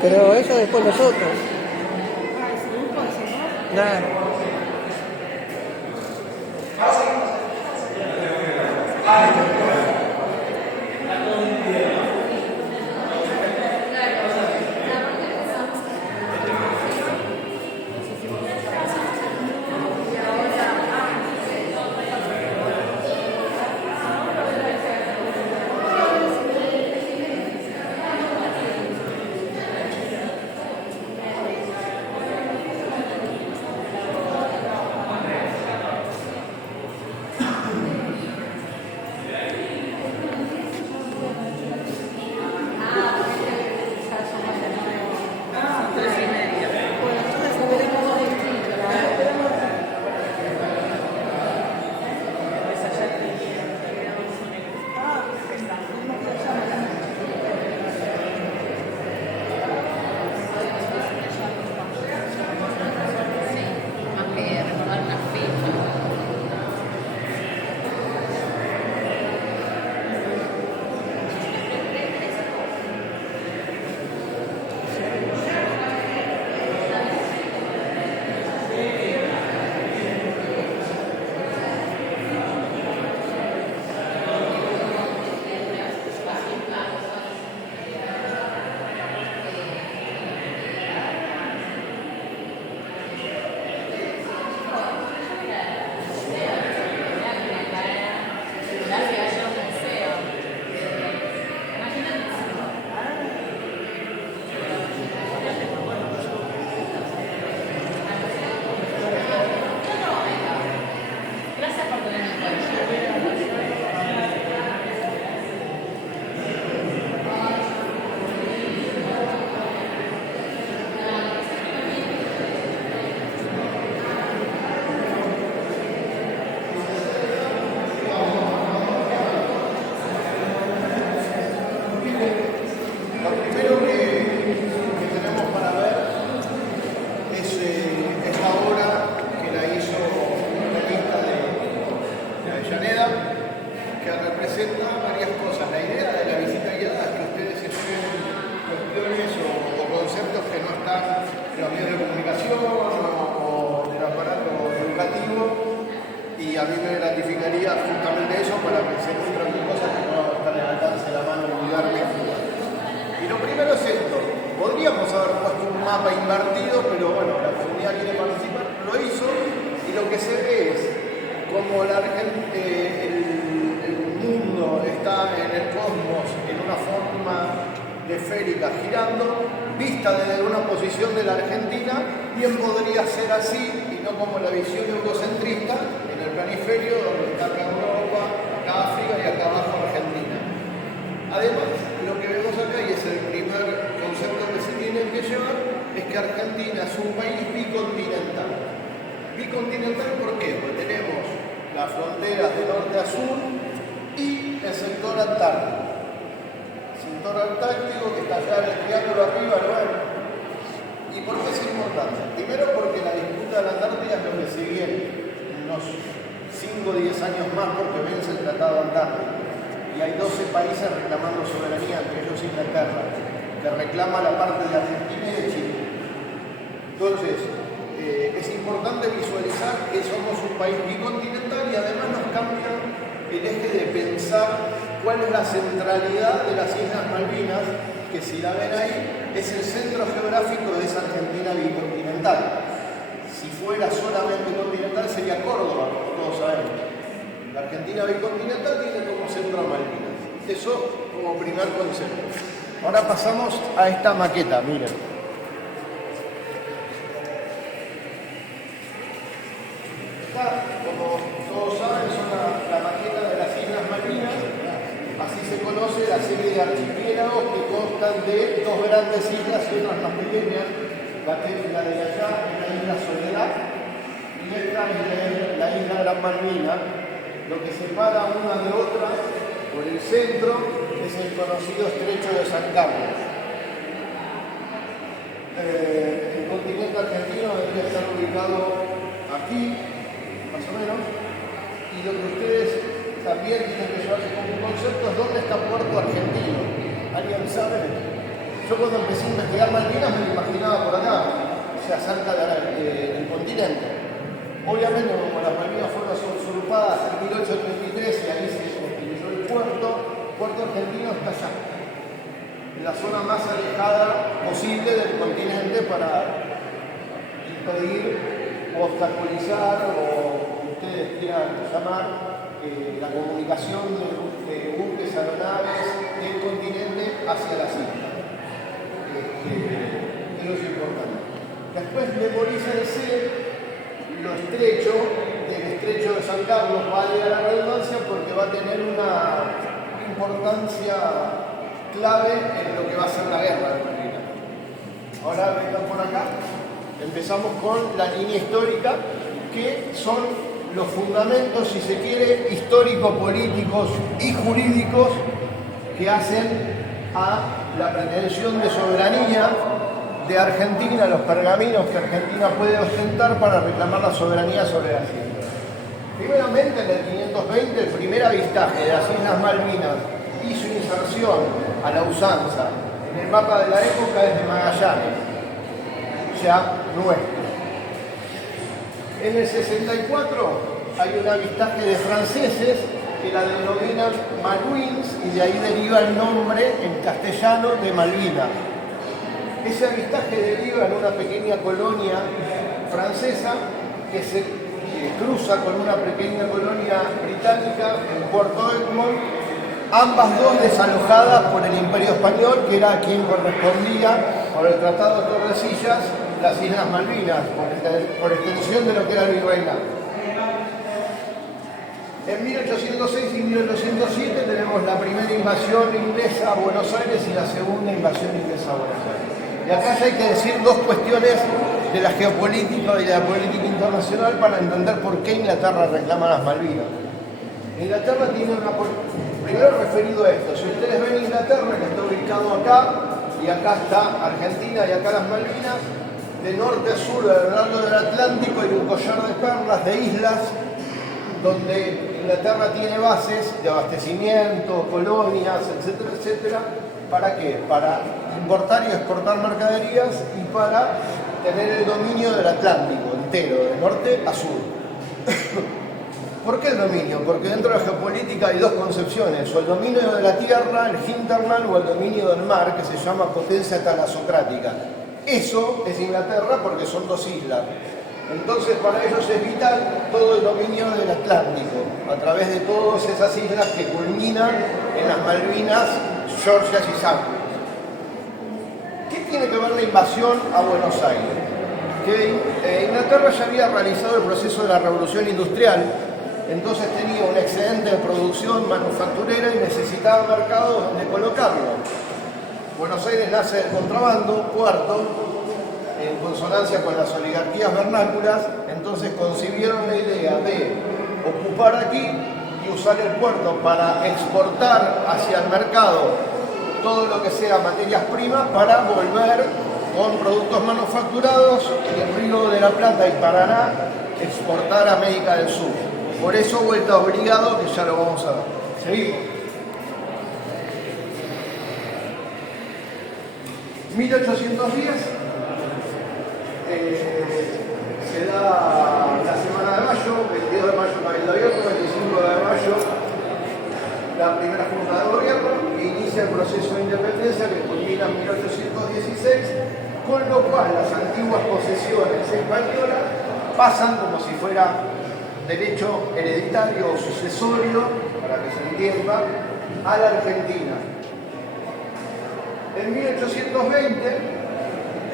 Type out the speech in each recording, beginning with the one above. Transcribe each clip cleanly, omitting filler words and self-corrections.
Pero eso después nosotros. Claro. Ahora pasamos a esta maqueta, miren. Esta, como todos saben, son la maqueta de las Islas Malvinas. Así se conoce la serie de archipiélagos que constan de dos grandes islas y otras más pequeñas. La de allá es la isla Soledad y esta es la isla Gran Malvina. Lo que separa una de otra por el centro es el conocido estrecho de San Carlos. El continente argentino debería estar ubicado aquí, más o menos, y lo que ustedes también tienen que llevarse como un concepto es dónde está Puerto Argentino. ¿Alguien sabe? Yo cuando empecé a investigar Malvinas me lo imaginaba por acá, o sea, cerca del continente. Obviamente, como las Malvinas fueron usurpadas en 1833 y ahí se utilizó el puerto argentino está allá, en la zona más alejada posible del continente para impedir o obstaculizar o ustedes quieran llamar la comunicación de buques, aeronaves del continente hacia las islas. Eso es importante. Después memorícense lo estrecho del estrecho de San Carlos, vale a la redundancia, porque va a tener una importancia clave en lo que va a ser la guerra de Malvinas. Ahora vengan por acá. Empezamos con la línea histórica, que son los fundamentos, si se quiere, histórico-políticos y jurídicos que hacen a la pretensión de soberanía de Argentina, los pergaminos que Argentina puede ostentar para reclamar la soberanía sobre las islas. Primeramente, en el 520, el primer avistaje de las Islas Malvinas y su inserción a la usanza en el mapa de la época es de Magallanes, ya nuestro. En el 64 hay un avistaje de franceses que la denominan Malouines y de ahí deriva el nombre en castellano de Malvinas. Ese avistaje deriva en una pequeña colonia francesa que se cruza con una pequeña colonia británica en Puerto Egmont, ambas dos desalojadas por el Imperio Español, que era a quien correspondía por el Tratado de Tordesillas las Islas Malvinas, por extensión de lo que era el virreinato. En 1806 y 1807 tenemos la primera invasión inglesa a Buenos Aires y la segunda invasión inglesa a Buenos Aires. Y acá ya hay que decir dos cuestiones de la geopolítica y de la política internacional para entender por qué Inglaterra reclama las Malvinas. Inglaterra tiene una... Primero referido a esto, si ustedes ven Inglaterra, que está ubicado acá, y acá está Argentina y acá las Malvinas, de norte a sur, a lo largo del Atlántico, hay un collar de perlas, de islas, donde Inglaterra tiene bases de abastecimiento, colonias, etcétera, etcétera. ¿Para qué? Para importar y exportar mercaderías y para tener el dominio del Atlántico entero, de norte a sur. ¿Por qué el dominio? Porque dentro de la geopolítica hay dos concepciones, o el dominio de la tierra, el hinterland, o el dominio del mar, que se llama potencia talasocrática. Eso es Inglaterra porque son dos islas. Entonces para ellos es vital todo el dominio del Atlántico, a través de todas esas islas que culminan en las Malvinas, Georgias y Sandwich. ¿Qué tiene que ver la invasión a Buenos Aires? Que Inglaterra ya había realizado el proceso de la revolución industrial, entonces tenía un excedente de producción manufacturera y necesitaba mercados donde colocarlo. Buenos Aires nace del contrabando, cuarto, en consonancia con las oligarquías vernáculas, entonces concibieron la idea de ocupar aquí y usar el puerto para exportar hacia el mercado todo lo que sea materias primas para volver con productos manufacturados y el Río de la Plata y Paraná exportar a América del Sur. Por eso vuelta obligado, que ya lo vamos a ver. Seguimos. 1810 se da la Semana de Mayo, 22 de mayo Cabildo Abierto, 25 de mayo la primera Junta de Gobierno que inicia el proceso de independencia que culmina en 1816, con lo cual las antiguas posesiones españolas pasan como si fuera derecho hereditario o sucesorio, para que se entienda, a la Argentina. En 1820,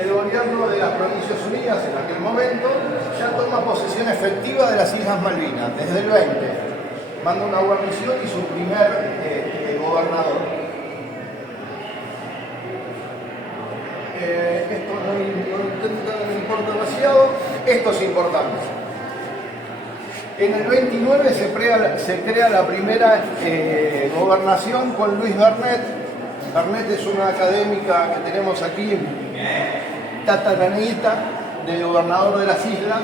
el gobierno de las Provincias Unidas, en aquel momento, ya toma posesión efectiva de las Islas Malvinas, desde el 20. Manda una guarnición y su primer gobernador. Esto no importa demasiado, esto es importante. En el 29 se crea la primera gobernación con Luis Bernet. Bernet es una académica que tenemos aquí, tataranita del gobernador de las islas,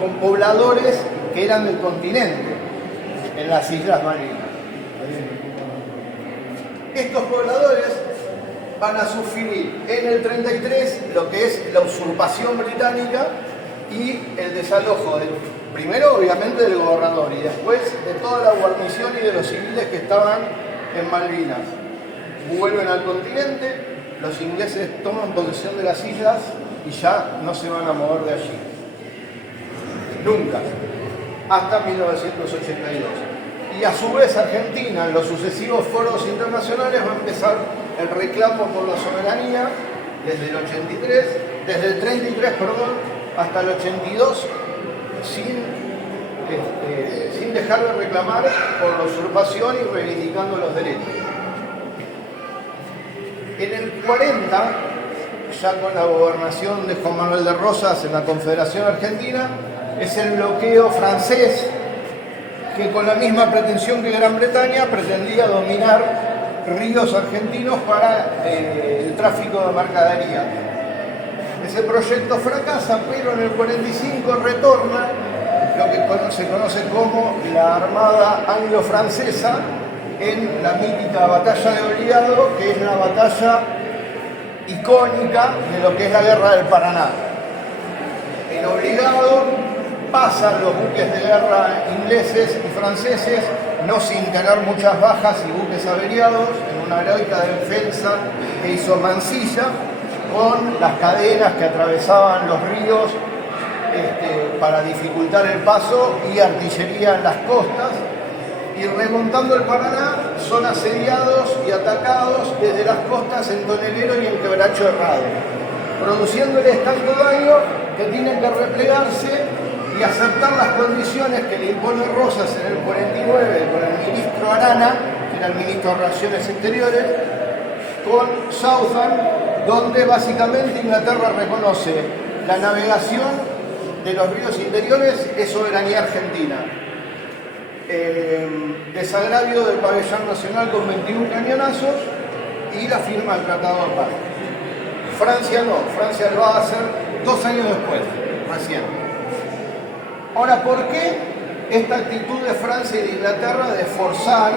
con pobladores que eran del continente, en las Islas Malvinas. Estos pobladores van a sufrir en el 33 lo que es la usurpación británica y el desalojo primero obviamente del gobernador y después de toda la guarnición y de los civiles que estaban en Malvinas. Vuelven al continente, los ingleses toman posesión de las islas y ya no se van a mover de allí. Nunca. Hasta 1982. Y a su vez Argentina, en los sucesivos foros internacionales, va a empezar el reclamo por la soberanía desde el 83, desde el 33, perdón, hasta el 82, sin dejar de reclamar por la usurpación y reivindicando los derechos. En el 40, ya con la gobernación de Juan Manuel de Rosas en la Confederación Argentina, es el bloqueo francés que con la misma pretensión que Gran Bretaña pretendía dominar ríos argentinos para el tráfico de mercadería. Ese proyecto fracasa, pero en el 45 retorna lo que se conoce como la Armada Anglo-Francesa en la mítica batalla de Obligado, que es la batalla icónica de lo que es la Guerra del Paraná. En Obligado pasan los buques de guerra ingleses y franceses, no sin tener muchas bajas y buques averiados, en una heroica defensa que hizo Mansilla, con las cadenas que atravesaban los ríos para dificultar el paso y artillería en las costas. Y remontando el Paraná son asediados y atacados desde las costas en Tonelero y en Quebracho Herrado, produciéndoles tanto daño que tienen que replegarse y aceptar las condiciones que le impone Rosas en el 49 con el ministro Arana, que era el ministro de Relaciones Exteriores, con Southern, donde básicamente Inglaterra reconoce la navegación de los ríos interiores es soberanía argentina. Desagravio del pabellón nacional con 21 cañonazos y la firma del Tratado de Paz. Francia no, Francia lo va a hacer 2 años después, recién. Ahora, ¿por qué esta actitud de Francia y de Inglaterra de forzar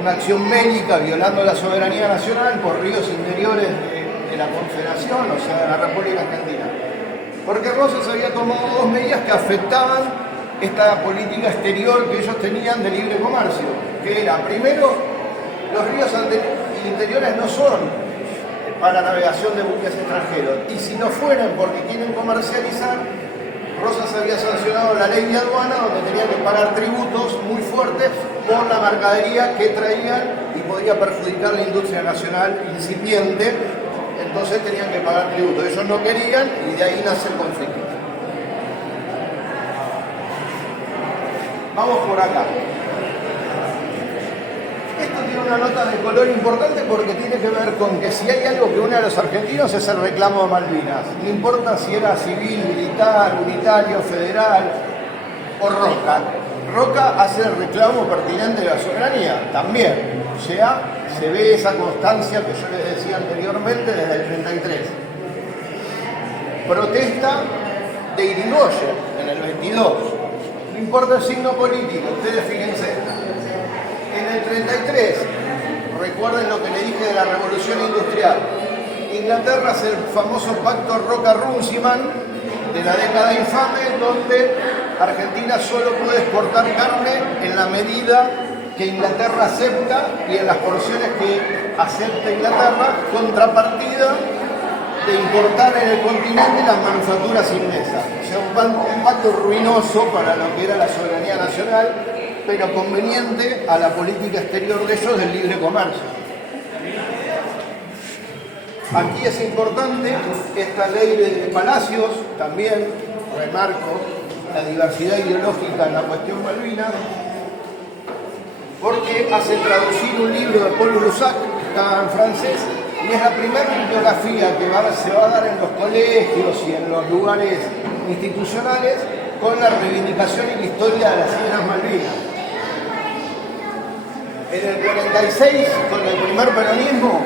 una acción bélica violando la soberanía nacional por ríos interiores de la Confederación, o sea, de la República Argentina? Porque Rosas había tomado 2 medidas que afectaban esta política exterior que ellos tenían de libre comercio, que era, primero, los ríos interiores no son para navegación de buques extranjeros, y si no fueran porque quieren comercializar, Rosas había sancionado la ley de aduana donde tenían que pagar tributos muy fuertes por la mercadería que traían y podía perjudicar la industria nacional incipiente, entonces tenían que pagar tributos. Ellos no querían y de ahí nace el conflicto. Vamos por acá. Esto tiene una nota de color importante porque tiene que ver con que si hay algo que une a los argentinos es el reclamo de Malvinas. No importa si era civil, militar, unitario, federal o Roca. Roca hace el reclamo pertinente de la soberanía también. O sea, se ve esa constancia que yo les decía anteriormente desde el 33. Protesta de Irigoyen en el 22. No importa el signo político, ustedes fíjense. En el 33, recuerden lo que le dije de la revolución industrial. Inglaterra hace el famoso pacto Roca-Runciman de la década infame, donde Argentina solo puede exportar carne en la medida que Inglaterra acepta y en las porciones que acepta Inglaterra, contrapartida de importar en el continente las manufacturas inglesas. O sea, un pacto ruinoso para lo que era la soberanía nacional, pero conveniente a la política exterior de ellos del libre comercio. Aquí es importante esta ley de Palacios, también remarco la diversidad ideológica en la cuestión Malvinas, porque hace traducir un libro de Paul Broussard, que está en francés, y es la primera bibliografía que se va a dar en los colegios y en los lugares institucionales con la reivindicación y la historia de las Islas Malvinas. En el 46, con el primer peronismo,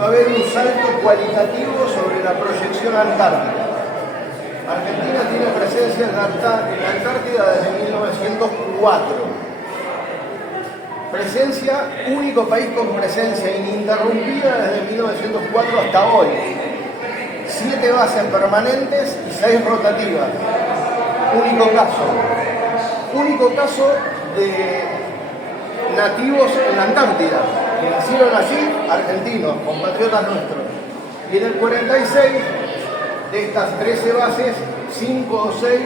va a haber un salto cualitativo sobre la proyección antártica. Argentina tiene presencia en la Antártida desde 1904. Presencia, único país con presencia ininterrumpida desde 1904 hasta hoy. 7 bases permanentes y 6 rotativas. Único caso de nativos en la Antártida, que nacieron allí, argentinos, compatriotas nuestros. Y en el 46, de estas 13 bases, 5 o 6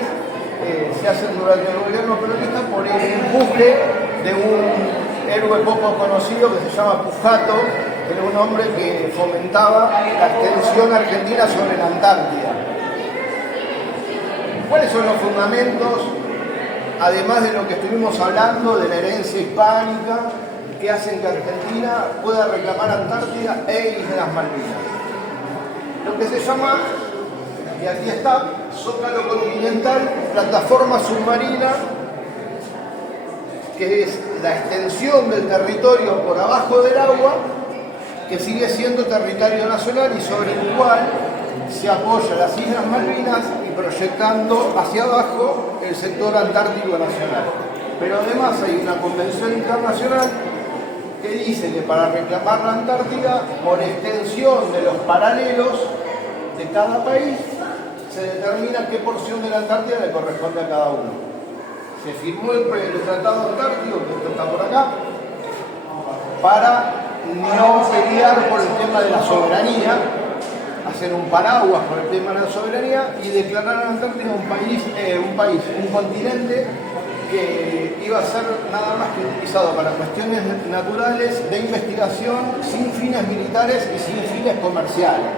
se hacen durante el gobierno peronista por el empuje de un héroe poco conocido que se llama Pujato, que era un hombre que fomentaba la extensión argentina sobre la Antártida. ¿Cuáles son los fundamentos, además de lo que estuvimos hablando, de la herencia hispánica, que hacen que Argentina pueda reclamar Antártida e Islas Malvinas? Lo que se llama, y aquí está, zócalo continental, plataforma submarina, que es la extensión del territorio por abajo del agua, que sigue siendo territorio nacional y sobre el cual se apoya las Islas Malvinas y proyectando hacia abajo el sector antártico nacional. Pero además hay una convención internacional que dice que para reclamar la Antártida, por extensión de los paralelos de cada país, se determina qué porción de la Antártida le corresponde a cada uno. Se firmó el Tratado Antártico, que esto está por acá, para no pelear por el tema de la soberanía, hacer un paraguas por el tema de la soberanía y declarar a la Antártida un continente que iba a ser nada más que utilizado para cuestiones naturales, de investigación, sin fines militares y sin fines comerciales.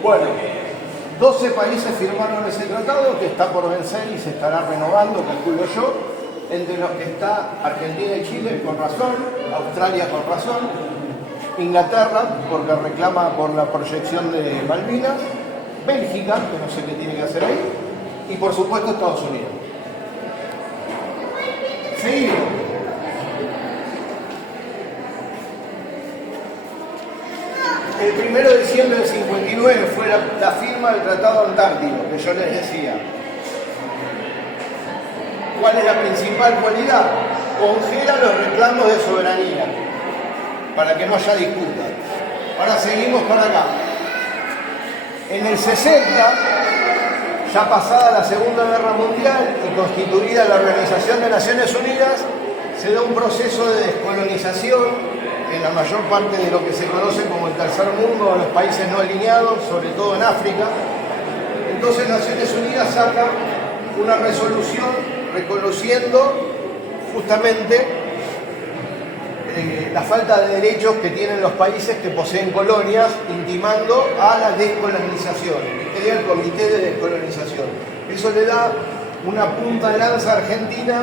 Bueno, 12 países firmaron ese tratado, que está por vencer y se estará renovando, calculo yo, entre los que está Argentina y Chile, con razón, Australia con razón, Inglaterra, porque reclama por la proyección de Malvinas, Bélgica, que no sé qué tiene que hacer ahí, y por supuesto Estados Unidos. Seguimos. El 1 de diciembre del 59 fue la firma del Tratado Antártico, que yo les decía. ¿Cuál es la principal cualidad? Congela los reclamos de soberanía, para que no haya disputa. Ahora seguimos para acá. En el 60, ya pasada la Segunda Guerra Mundial y constituida la Organización de Naciones Unidas, se da un proceso de descolonización en la mayor parte de lo que se conoce como el tercer mundo, los países no alineados, sobre todo en África. Entonces Naciones Unidas saca una resolución reconociendo justamente la falta de derechos que tienen los países que poseen colonias, intimando a la descolonización, y crea el Comité de Descolonización. Eso le da una punta de lanza a Argentina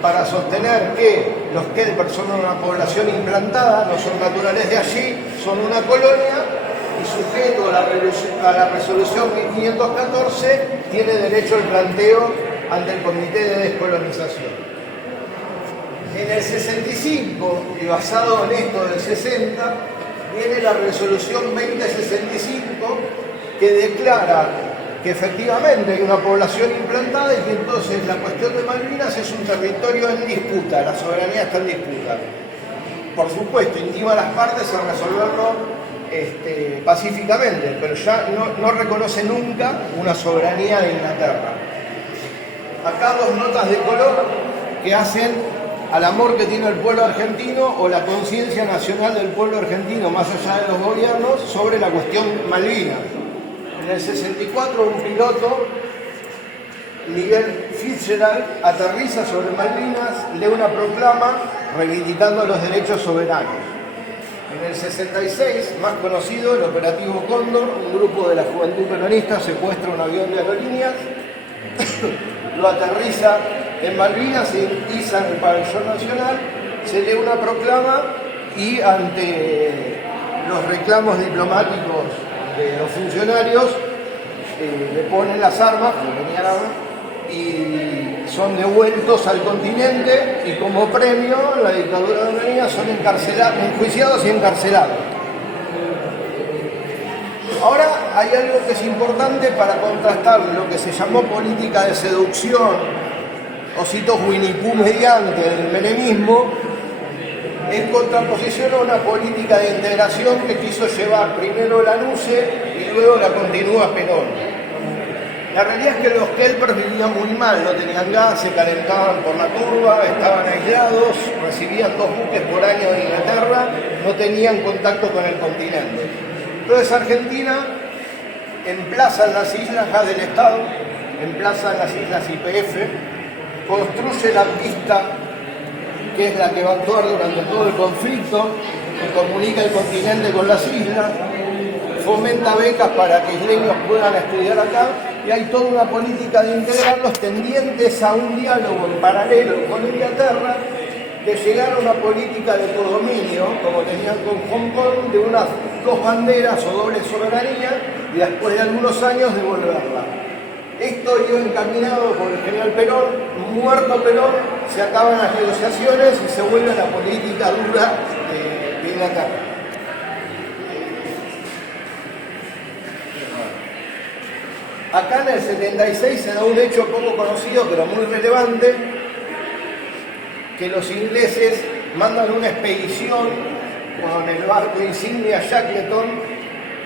para sostener que los que son una población implantada, no son naturales de allí, son una colonia y sujeto a la resolución 1514 tiene derecho al planteo ante el Comité de Descolonización. En el 65, y basado en esto del 60, viene la resolución 2065 que declara que efectivamente hay una población implantada y que entonces la cuestión de Malvinas es un territorio en disputa, la soberanía está en disputa. Por supuesto, intima a las partes a resolverlo pacíficamente, pero ya no reconoce nunca una soberanía de Inglaterra. Acá 2 notas de color que hacen al amor que tiene el pueblo argentino o la conciencia nacional del pueblo argentino, más allá de los gobiernos, sobre la cuestión Malvinas. En el 64 un piloto, Miguel Fitzgerald, aterriza sobre Malvinas, lee una proclama reivindicando los derechos soberanos. En el 66, más conocido, el operativo Cóndor, un grupo de la juventud peronista secuestra un avión de aerolíneas, lo aterriza en Malvinas, se iza en el pabellón nacional, se lee una proclama y ante los reclamos diplomáticos de los funcionarios le ponen las armas, y son devueltos al continente y como premio la dictadura de Onganía son enjuiciados y encarcelados. Ahora hay algo que es importante para contrastar lo que se llamó política de seducción ositos Winnie Pooh mediante del menemismo, en contraposición a una política de integración que quiso llevar primero la NUCE y luego la continúa Perón. La realidad es que los Kelpers vivían muy mal, no tenían gas, se calentaban por la turba, estaban aislados, recibían 2 buques por año de Inglaterra, no tenían contacto con el continente. Entonces Argentina emplaza en las islas del Estado, emplaza en las islas YPF, construye la pista que es la que va a actuar durante todo el conflicto, que comunica el continente con las islas, fomenta becas para que isleños puedan estudiar acá, y hay toda una política de integrarlos tendientes a un diálogo en paralelo con Inglaterra, de llegar a una política de codominio, como tenían con Hong Kong, de unas 2 banderas o doble soberanía, y después de algunos años devolverla. Esto iba encaminado por el general Perón, muerto Perón, se acaban las negociaciones y se vuelve a la política dura de Inglaterra. Acá en el 76 se da un hecho poco conocido, pero muy relevante, que los ingleses mandan una expedición con el barco insignia Shackleton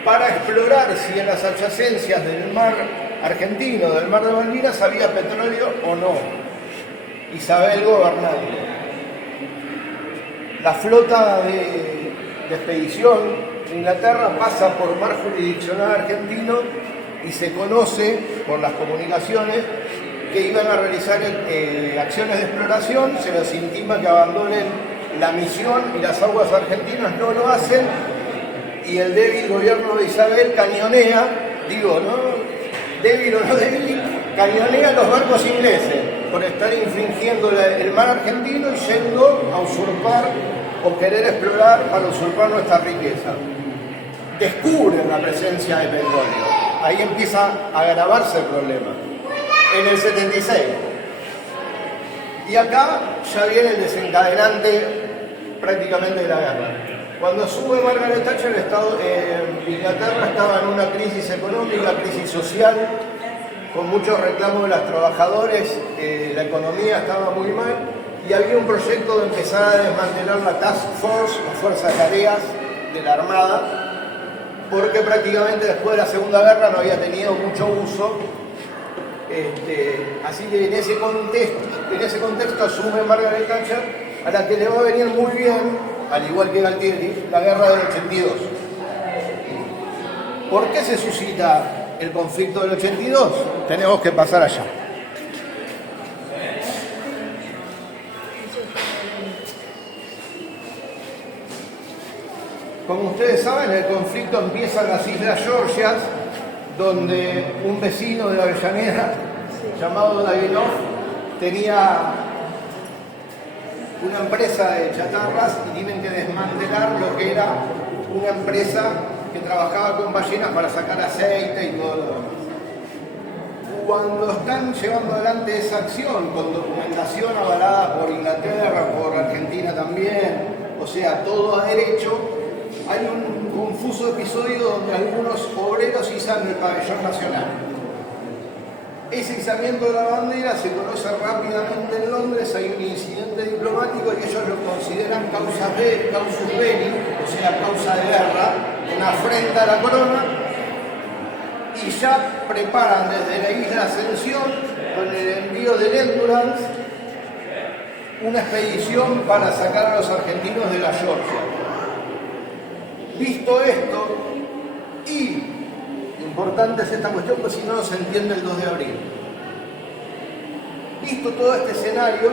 para explorar si en las adyacencias del mar argentino, del mar de Malvinas, había petróleo o no. Isabel gobernando. La flota de expedición de Inglaterra pasa por mar jurisdiccional argentino y se conoce por las comunicaciones que iban a realizar acciones de exploración, se les intima que abandonen la misión y las aguas argentinas no lo hacen, y el débil gobierno de Isabel cañonea, débil o no débil, cañonea los barcos ingleses por estar infringiendo el mar argentino y yendo a usurpar o querer explorar para usurpar nuestra riqueza. Descubren la presencia de petróleo. Ahí empieza a agravarse el problema. En el 76. Y acá ya viene el desencadenante prácticamente de la guerra. Cuando sube Margaret Thatcher, Inglaterra estaba en una crisis económica, crisis social, con muchos reclamos de los trabajadores, la economía estaba muy mal, y había un proyecto de empezar a desmantelar la Task Force, la Fuerza de Tareas de la Armada, porque prácticamente después de la Segunda Guerra no había tenido mucho uso. Así que en ese contexto asume Margaret Thatcher, a la que le va a venir muy bien, al igual que Galtieri, la guerra del 82. ¿Por qué se suscita el conflicto del 82? Tenemos que pasar allá. Como ustedes saben, el conflicto empieza en las Islas Georgias, donde un vecino de Avellaneda, llamado Davinov, tenía una empresa de chatarras y tienen que desmantelar lo que era una empresa que trabajaba con ballenas para sacar aceite y todo lo demás. Cuando están llevando adelante esa acción, con documentación avalada por Inglaterra, por Argentina también, o sea, todo a derecho, hay un confuso episodio donde algunos obreros izan el pabellón nacional. Ese izamiento de la bandera se conoce rápidamente en Londres, hay un incidente diplomático y ellos lo consideran causa belli, o sea, causa de guerra, una afrenta a la corona, y ya preparan desde la isla Ascensión, con el envío del Endurance, una expedición para sacar a los argentinos de la Georgia. Visto esto, y importante es esta cuestión, pues si no, no se entiende el 2 de abril. Visto todo este escenario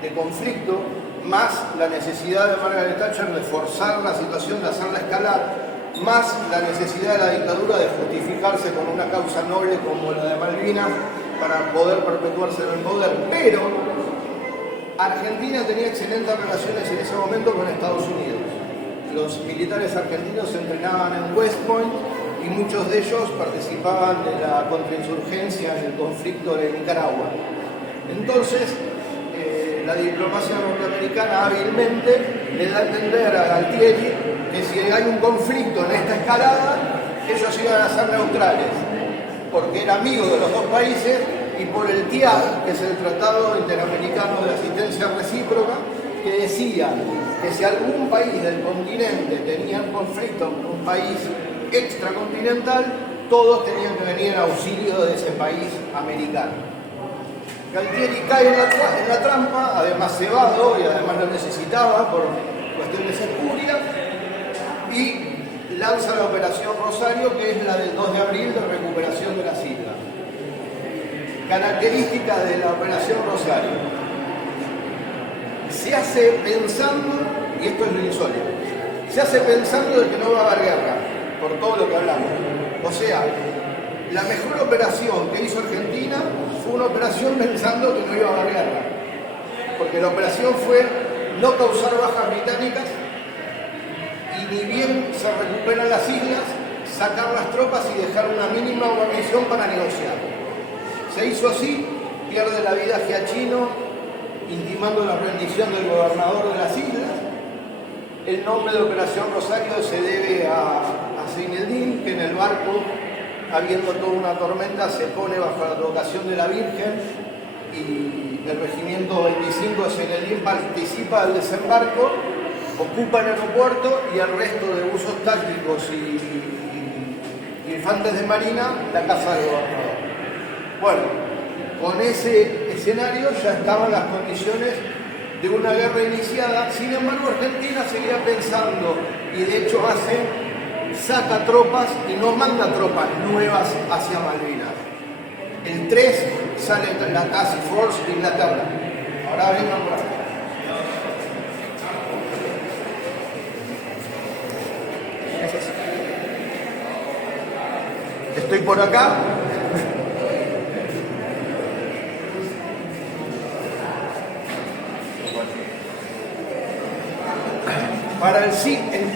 de conflicto, más la necesidad de Margaret Thatcher de forzar la situación, de hacerla escalar, más la necesidad de la dictadura de justificarse con una causa noble como la de Malvinas para poder perpetuarse en el poder. Pero Argentina tenía excelentes relaciones en ese momento con Estados Unidos. Los militares argentinos se entrenaban en West Point y muchos de ellos participaban de la contrainsurgencia en el conflicto de Nicaragua. Entonces, la diplomacia norteamericana hábilmente le da a entender a Galtieri que si hay un conflicto en esta escalada, ellos iban a ser neutrales, porque era amigo de los dos países y por el TIAR, que es el Tratado Interamericano de Asistencia Recíproca, que decía que si algún país del continente tenía un conflicto con un país extracontinental, todos tenían que venir en auxilio de ese país americano. Galtieri cae en la trampa, además cebado, y además lo necesitaba por cuestiones espurias, y lanza la Operación Rosario, que es la del 2 de abril de recuperación de las islas. Características de la Operación Rosario. Se hace pensando, y esto es lo insólito, se hace pensando de que no va a haber guerra, por todo lo que hablamos. O sea, la mejor operación que hizo Argentina fue una operación pensando que no iba a haber guerra. Porque la operación fue no causar bajas británicas y ni bien se recuperan las islas, sacar las tropas y dejar una mínima guarnición para negociar. Se hizo así, pierde la vida Giachino, intimando la rendición del gobernador de las islas. El nombre de Operación Rosario se debe a Zaineldin, que en el barco, habiendo toda una tormenta, se pone bajo la advocación de la Virgen, y del regimiento 25 Zaineldin participa del desembarco, ocupa el aeropuerto y el resto de usos tácticos y infantes de marina la casa del gobernador. Bueno, con ese escenario ya estaban las condiciones de una guerra iniciada. Sin embargo, Argentina seguía pensando, y de hecho saca tropas y no manda tropas nuevas hacia Malvinas. El 3 sale la Task Force de Inglaterra. Ahora vengan por acá. Estoy por acá. Para el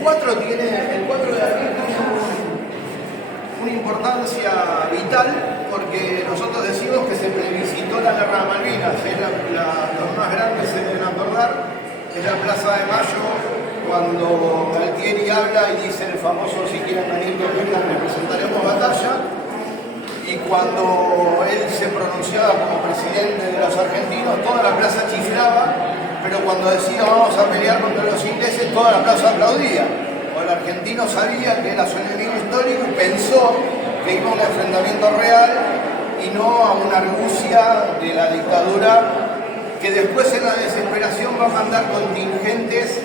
4 de abril tiene una importancia vital, porque nosotros decimos que se plebiscitó la guerra de Malvinas. Los más grandes se deben acordar, es la Plaza de Mayo, cuando Galtieri habla y dice el famoso: si quieren venir que vengan, representaremos batalla. Y cuando él se pronunciaba como presidente de los argentinos, toda la plaza chiflaba, pero cuando decía vamos a pelear contra los ingleses, toda la plaza aplaudía. O el argentino sabía que era su enemigo histórico y pensó que iba a un enfrentamiento real y no a una argucia de la dictadura, que después en la desesperación va a mandar contingentes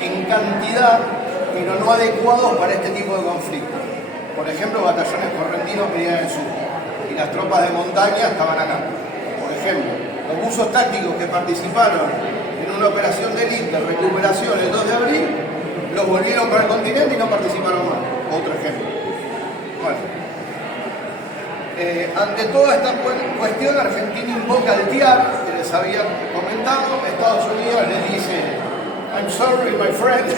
en cantidad, pero no adecuados para este tipo de conflictos. Por ejemplo, batallones correntinos que iban en el sur, y las tropas de montaña estaban acá. Por ejemplo, los buzos tácticos que participaron en una operación de élite de recuperación el 2 de abril, los volvieron para el continente y no participaron más. Otro ejemplo. Bueno, ante toda esta cuestión, Argentina invoca el TIAR, que les había comentado. Estados Unidos les dice I'm sorry, my friend,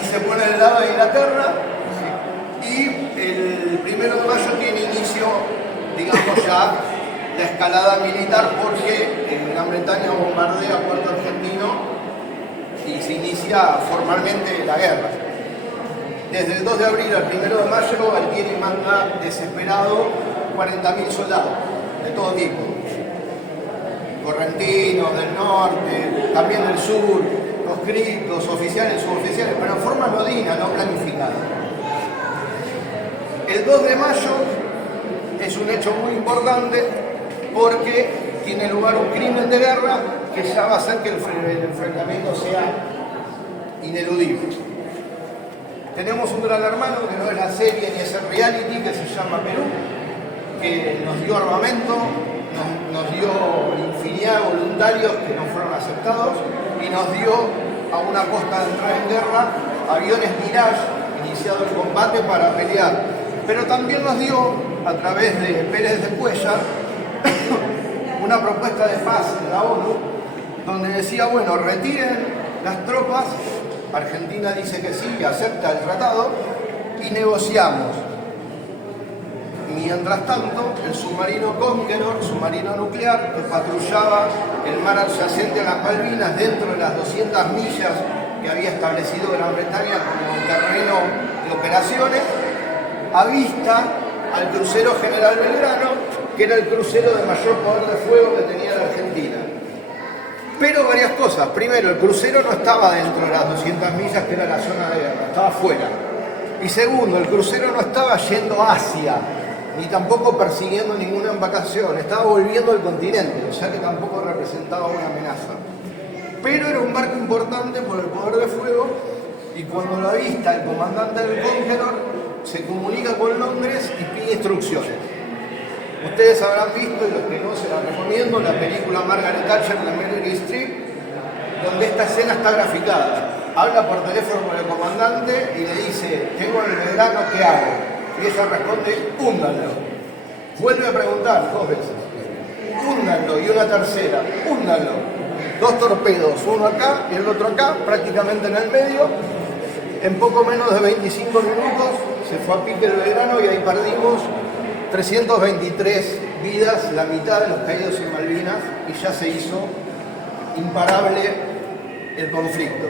y se pone del lado de Inglaterra. Y el 1 de mayo tiene inicio, digamos ya, la escalada militar, porque Gran Bretaña bombardea Puerto Argentino y se inicia formalmente la guerra. Desde el 2 de abril al 1 de mayo, Galtieri manda desesperado 40.000 soldados de todo tipo. Correntinos, del norte, también del sur, conscriptos, oficiales, suboficiales, pero en forma anodina, no planificada. El 2 de mayo es un hecho muy importante porque tiene lugar un crimen de guerra que ya va a hacer que el enfrentamiento sea ineludible. Tenemos un gran hermano que no es la serie ni es el reality, que se llama Perú, que nos dio armamento, nos dio infinidad de voluntarios que no fueron aceptados, y nos dio a una costa de entrar en guerra aviones Mirage, iniciado el combate para pelear. Pero también nos dio, a través de Pérez de Cuellar, una propuesta de paz de la ONU, donde decía, bueno, retiren las tropas. Argentina dice que sí, acepta el tratado, y negociamos. Mientras tanto, el submarino Conqueror, submarino nuclear, que patrullaba el mar adyacente a las Malvinas dentro de las 200 millas que había establecido Gran Bretaña como terreno de operaciones, avista al crucero General Belgrano que era el crucero de mayor poder de fuego que tenía la Argentina. Pero varias cosas. Primero, el crucero no estaba dentro de las 200 millas, que era la zona de guerra, estaba fuera. Y segundo, el crucero no estaba yendo a Asia, ni tampoco persiguiendo ninguna embarcación, estaba volviendo al continente, o sea que tampoco representaba una amenaza. Pero era un barco importante por el poder de fuego, y cuando lo avista el comandante del Conqueror, se comunica con Londres y pide instrucciones. Ustedes habrán visto, y los que no se la recomiendo, la película Margaret Thatcher de Meryl Streep, donde esta escena está graficada. Habla por teléfono con el comandante y le dice, tengo el Belgrano, ¿qué hago? Y ella responde, húndanlo. Vuelve a preguntar 2 veces, húndanlo, y una tercera, húndanlo. 2 torpedos, uno acá y el otro acá, prácticamente en el medio. En poco menos de 25 minutos se fue a pique el Belgrano y ahí perdimos 323 vidas, la mitad de los caídos en Malvinas, y ya se hizo imparable el conflicto.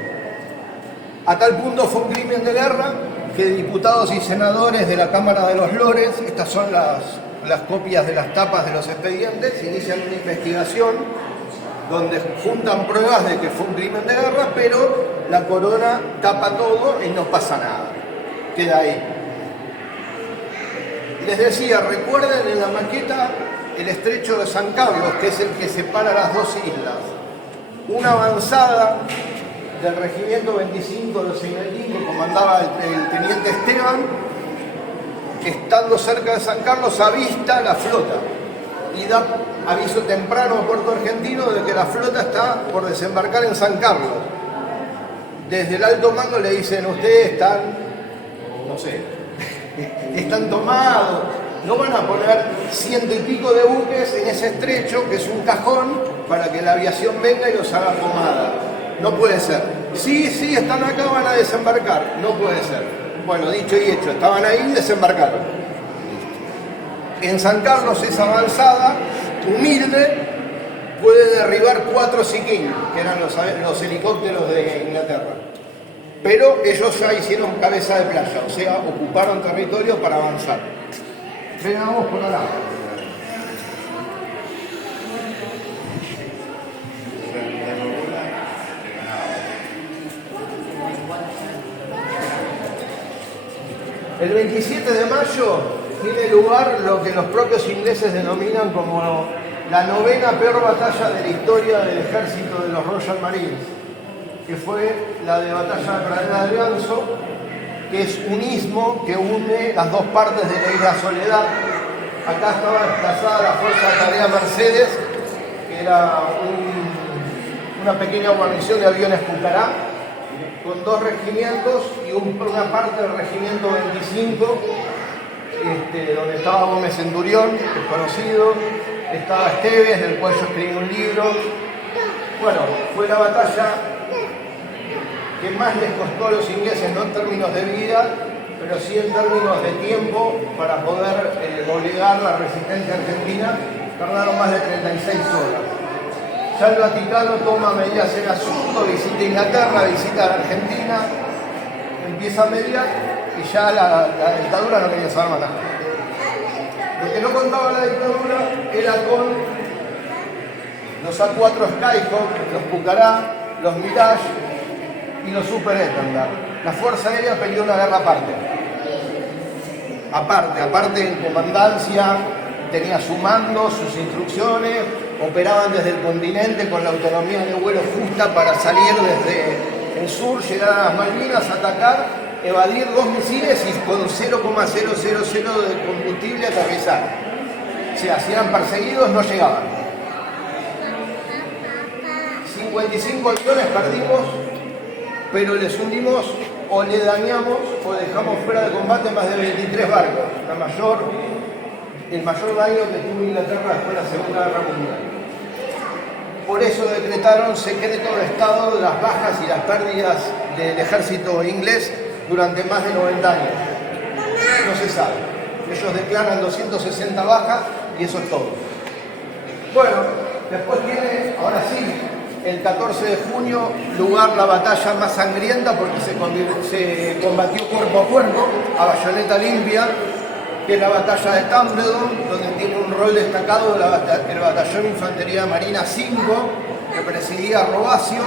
A tal punto fue un crimen de guerra que diputados y senadores de la Cámara de los Lores, estas son las copias de las tapas de los expedientes, inician una investigación donde juntan pruebas de que fue un crimen de guerra, pero la corona tapa todo y no pasa nada. Queda ahí. Les decía, recuerden en la maqueta el estrecho de San Carlos, que es el que separa las 2 islas. Una avanzada del regimiento 25 de Señalín que comandaba el teniente Esteban, estando cerca de San Carlos, avista la flota y da aviso temprano a Puerto Argentino de que la flota está por desembarcar en San Carlos. Desde el alto mando le dicen, ustedes están, no sé, están tomados, no van a poner 100 y pico de buques en ese estrecho, que es un cajón, para que la aviación venga y los haga pomada. No puede ser. Sí, están acá, van a desembarcar. No puede ser. Bueno, dicho y hecho, estaban ahí y desembarcaron. En San Carlos esa avanzada, humilde, puede derribar 4 Sea-King, que eran los helicópteros de Inglaterra. Pero ellos ya hicieron cabeza de playa, o sea, ocuparon territorio para avanzar. Vengamos por acá. El 27 de mayo tiene lugar lo que los propios ingleses denominan como la 9ª peor batalla de la historia del ejército de los Royal Marines, que fue la de Batalla de Pradera del Ganso, que es un istmo que une las 2 partes de la isla Soledad. Acá estaba desplazada la Fuerza de Tarea Mercedes, que era una pequeña guarnición de aviones Pucará, con 2 regimientos y una parte del regimiento 25, donde estaba Gómez Centurión, que es conocido, estaba Esteves, del cual yo escribí un libro. Bueno, fue la batalla que más les costó a los ingleses, no en términos de vida, pero sí en términos de tiempo, para poder doblegar la resistencia argentina. Tardaron más de 36 horas. Ya el Vaticano toma medidas en asunto, visita Inglaterra, visita la Argentina, empieza a mediar y ya la dictadura no quería saber más nada. Lo que no contaba la dictadura era con los A4 Skyhawk, los Pucará, los Mirage y los Super Étendard. La Fuerza Aérea peleó una guerra aparte en comandancia, tenía su mando, sus instrucciones, operaban desde el continente con la autonomía de vuelo justa para salir desde el sur, llegar a las Malvinas, atacar, evadir 2 misiles y con 0,000 de combustible aterrizar. O sea, si eran perseguidos no llegaban. 55 aviones perdimos, pero les hundimos o le dañamos o dejamos fuera de combate más de 23 barcos. El mayor daño que tuvo Inglaterra después de la Segunda Guerra Mundial. Por eso decretaron secreto de Estado de las bajas y las pérdidas del ejército inglés durante más de 90 años. No se sabe. Ellos declaran 260 bajas y eso es todo. Bueno, después tiene, ahora sí, el 14 de junio, lugar la batalla más sangrienta porque se combatió cuerpo a cuerpo, a bayoneta limpia. que es la batalla de Tumbledon, donde tiene un rol destacado el batallón de Infantería Marina 5, que presidía Robacio,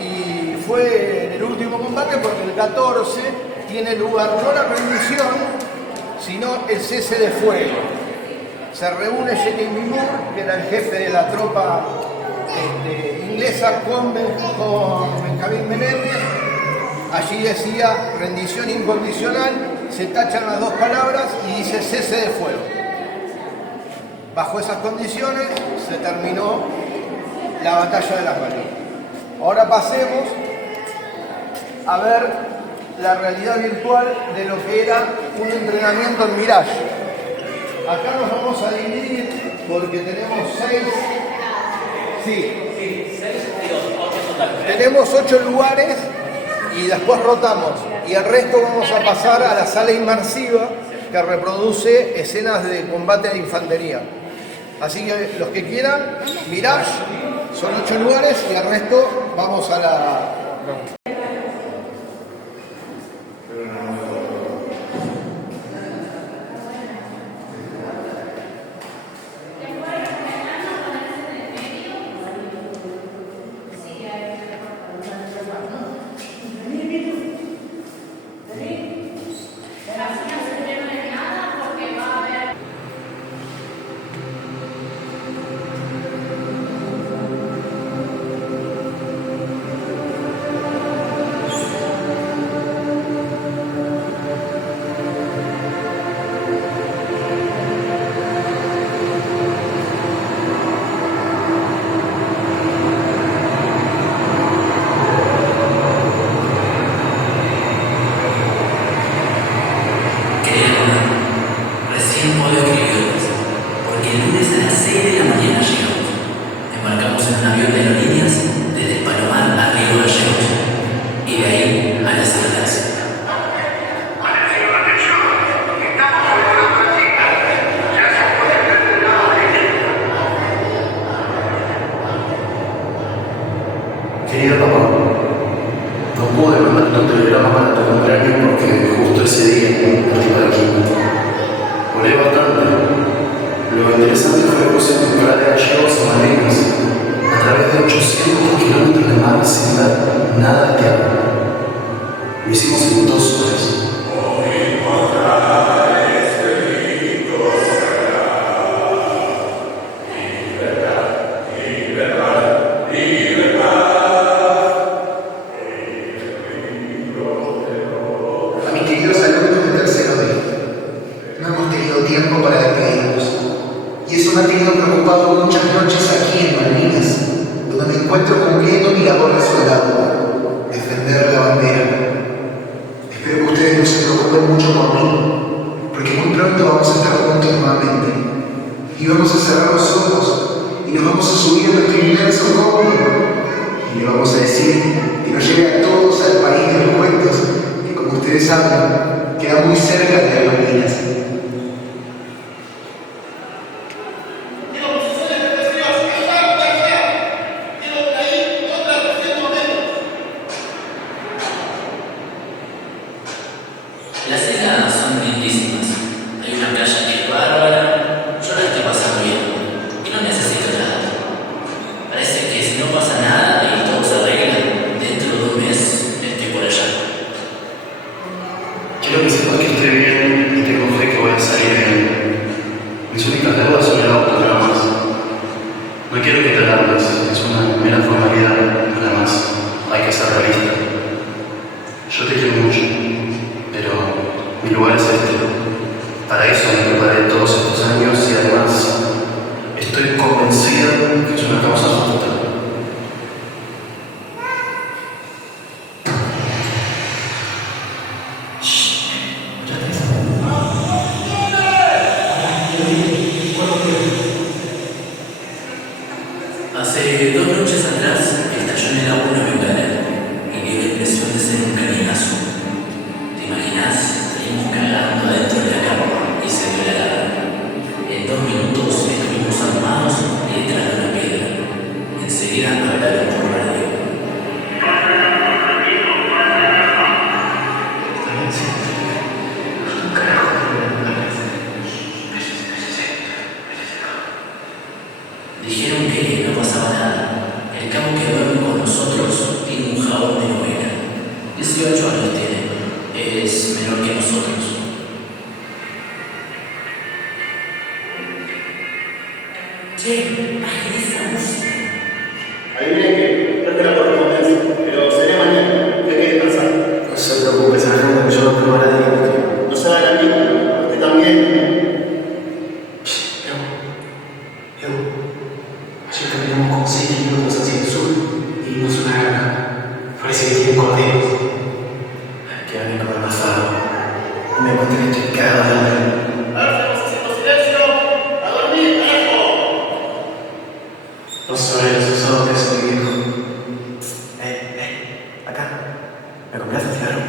y fue en el último combate porque el 14 tiene lugar no la rendición, sino el cese de fuego. Se reúne Jeremy Moore, que era el jefe de la tropa inglesa, con Benjamín Menéndez. Allí decía rendición incondicional, se tachan las dos palabras y dice cese de fuego. Bajo esas condiciones se terminó la batalla de las Malvinas. Ahora pasemos a ver la realidad virtual de lo que era un entrenamiento en Mirage. Acá nos vamos a dividir porque tenemos 6. Sí. Tenemos 8 lugares y después rotamos. Y el resto vamos a pasar a la sala inmersiva que reproduce escenas de combate de infantería. Así que los que quieran, Mirage, son 8 lugares y el resto vamos a la... Querido papá, no pude mandar tu telegrama para tu cumpleaños porque justo ese día arriba de aquí. Volé bastante. Lo interesante fue que puse mi cara de gallegos a Malvinas a través de 800 kilómetros de mar sin dar nada de tierra. Lo hicimos en 2 horas. Y vamos a cerrar los ojos y nos vamos a subir a nuestro inmenso cobre y le vamos a decir que nos lleve a todos al país de los cuentos, que como ustedes saben, queda muy cerca de las Malvinas. Las islas son lindísimas. Hay una playa que es bárbara. Yo la estoy pasando bien y no necesito nada. Parece que si no pasa nada y todo se arregla, dentro de 1 mes estoy por allá. Quiero que sepas que estoy bien y tengo fe que voy a salir bien. Mis únicas deudas son el auto, nada más. No quiero que te alarmes, es una mera formalidad, nada más. Hay que ser realista. Yo te quiero mucho, pero mi lugar es este. Para eso me preparé todos estos años y además estoy convencido que es una causa justa. Hace 2 noches atrás estalló en el agua una bengala y dio la impresión de ser un cañonazo. ¿Te imaginas? Salimos cagando adentro de la cama y se dio la larga. En 2 minutos estuvimos armados y detrás de una piedra. En Che, bajen esa música. Adivinen que no te la correspondencia, pero seré mañana. Hay que descansar. No se preocupe, sargento, que yo no tengo a nadie que me No se haga la misma. Usted también. Ayer caminamos como 6 kilómetros hacia el sur y vimos una granja. Parece que tiene corderos. Que alguien no me ha pasado. Me encontré que estoy cagado de hambre. Ahora estamos haciendo silencio. ¡A dormir, carajo! No sabré los usados que soy viejo. Acá. ¿Me compraste un cigarro?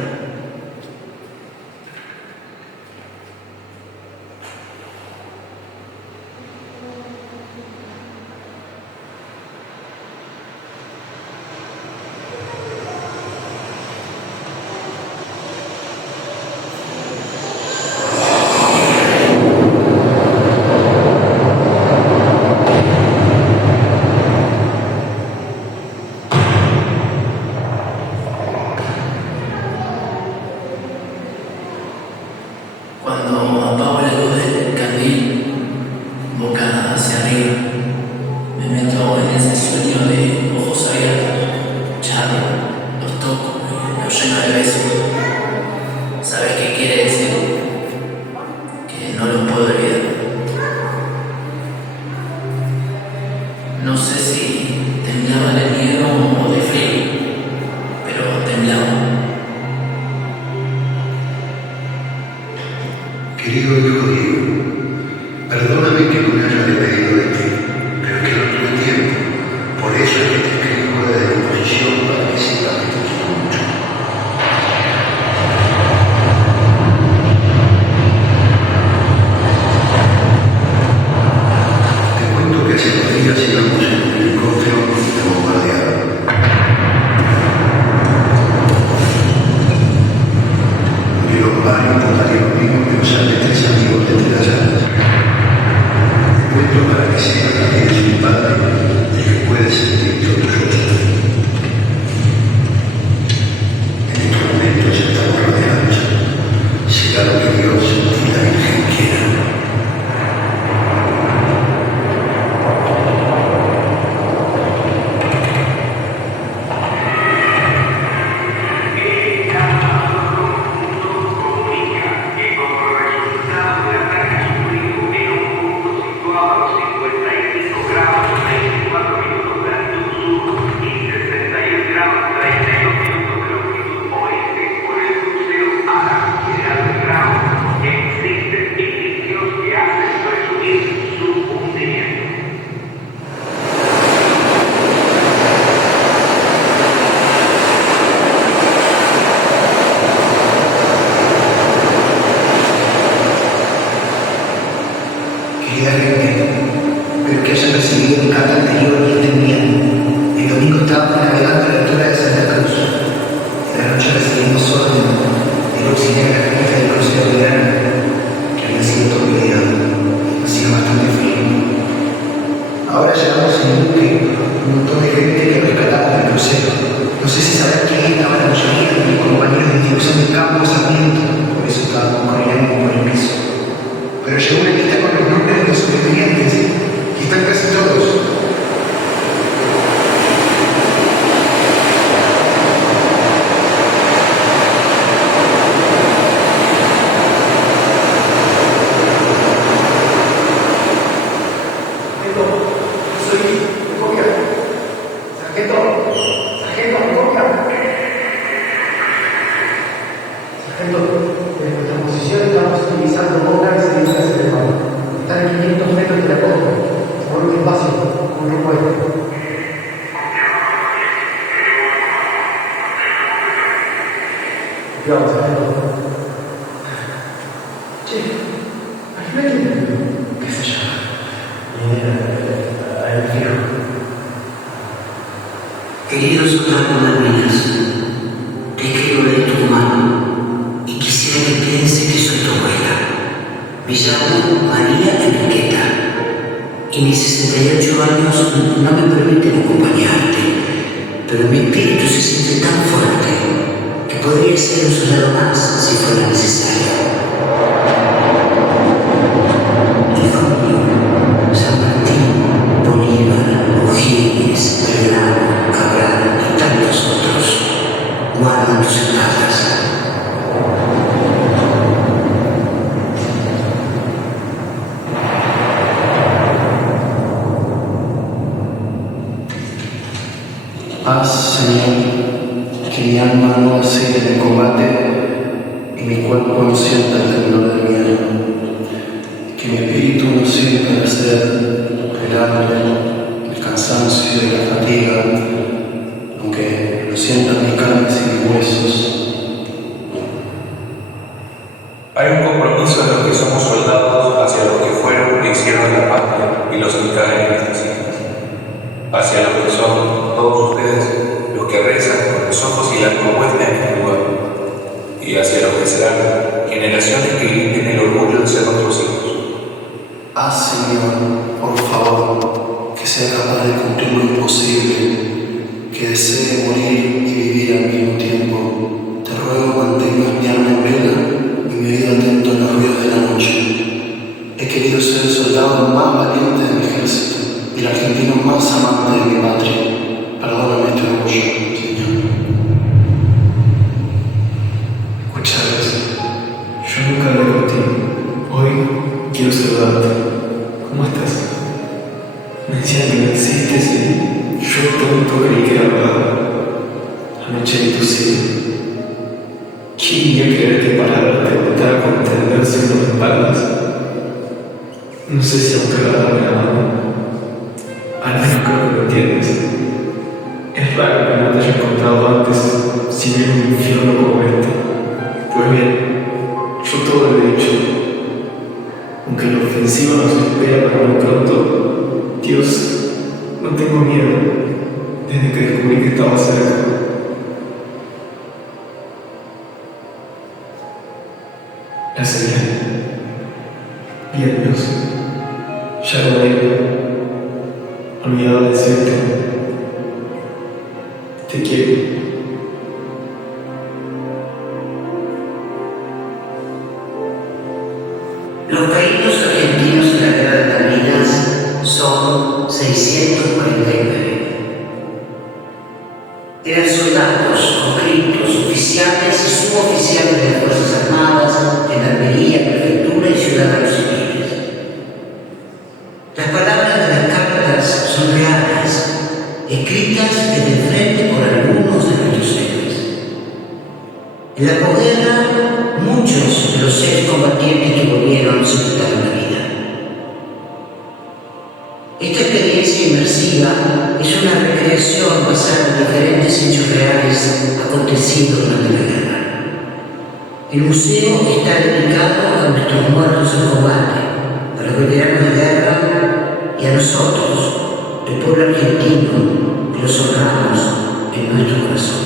Cuando apago la luz del candil, boca hacia arriba, me meto en ese sueño de ojos abiertos, charlo, los toco, los lleno de besos. ¿Sabes qué quiere decir? Que no los puedo olvidar. No sé si temblaba de miedo o de frío, pero temblaba. Querido hijo Diego, perdóname que no me haya despedido de ti, pero es que no tuve tiempo. Por eso es que te escribo de disposición para que sepas que te quiero mucho. Te cuento que hace 2 días íbamos en un helicóptero y te bombardearon. Murieron varios míos, pero salen 3 amigos de las llamas. Te cuento para que sepas que eres un padre de que puedes sentirte orgulloso de mí. En estos momentos estamos rodeados. Será lo que Dios y la Virgen quieran. Quería reunirme, pero que haya recibido mi carta anterior y esté enviando. El domingo estábamos navegando a la altura de Santa Cruz. En la noche recibimos orden del auxiliar de la jefe del crucero de verano, que había sido torpedeado. Hacía bastante frío. Ahora llegamos en el buque, un montón de gente que rescatamos del crucero. No sé si sabrán quién estaba la mayoría de mis compañeros de institución de campo de Sarmiento, por eso estábamos corriendo por el piso. Pero llegó una lista con los nombres de los sobrevivientes y están casi todos. En nuestra posición estamos utilizando bombas y líneas de mar. Están a 500 metros de la costa. Por un espacio, un recuerdo. Vamos a verlo. Che, ¿al final quién es? ¿Qué sé yo? Ahí me fijo. Queridos soldados mías, te escribo de Tucumán y quisiera que piense que soy tu abuela. Me llamo María Enriqueta y mis 68 años no me permiten acompañarte, pero mi espíritu se siente tan fuerte que podría ser un soldado más si fuera necesario. Hijo mío, San Martín, alma no vacile en el combate y mi cuerpo no sienta el temblor del miedo. Que mi espíritu no sienta la sed, el hambre, el cansancio y la fatiga, aunque lo sientan mis carnes y mis huesos. Hay un compromiso de los que somos soldados hacia los que fueron e hicieron la patria y los que caen en estas islas, hacia los que son todos ustedes, los que rezan con los ojos y la propuesta en este lugar, y hacia los que serán generaciones que limpien el orgullo de ser nuestros hijos. Haz, Señor, por favor, que sea capaz de cumplir lo imposible, que desee morir y vivir al mismo tiempo. Te ruego mantengas mi alma en vela y mi oído atento a los ruidos de la noche. He querido ser el soldado más valiente de mi ejército y el argentino más amante de mi patria. Perdóname este orgullo, Señor. Escuchad, yo nunca hablé contigo. Hoy quiero saludarte. ¿Cómo estás? Me decían que no existes y yo tonto creí que era verdad. Anoche vi tu cielo. ¿Quién iba a creer que palabras te bastara con tenderse en las espaldas? No sé si aún te va a darme la mano. Al menos creo que lo entiendes. Es raro que no te haya encontrado antes sin ir a un infierno como este. Pues bien, yo todo lo he dicho. Aunque la ofensiva nos espera para muy pronto, Dios, no tengo miedo desde que descubrí que estaba cerca. La señal. Bien, Dios. Ya lo veo. Olvidaba decirte. Te quiero. Los caídos argentinos en la guerra de Malvinas son 649. Eran soldados, conscriptos, oficiales y suboficiales de las Fuerzas Armadas, Gendarmería, Prefectura y ciudadanos civiles. Las palabras de las cartas son reales, escritas desde el frente por algunos de nuestros héroes. En la posguerra, muchos de los excombatientes que volvieron se quitaron la vida. Esta experiencia inmersiva es una recreación basada en diferentes hechos reales acontecidos durante la guerra. El museo está dedicado a nuestros muertos en combate, a los veteranos de guerra y a nosotros, el pueblo argentino, que los honramos en nuestro corazón.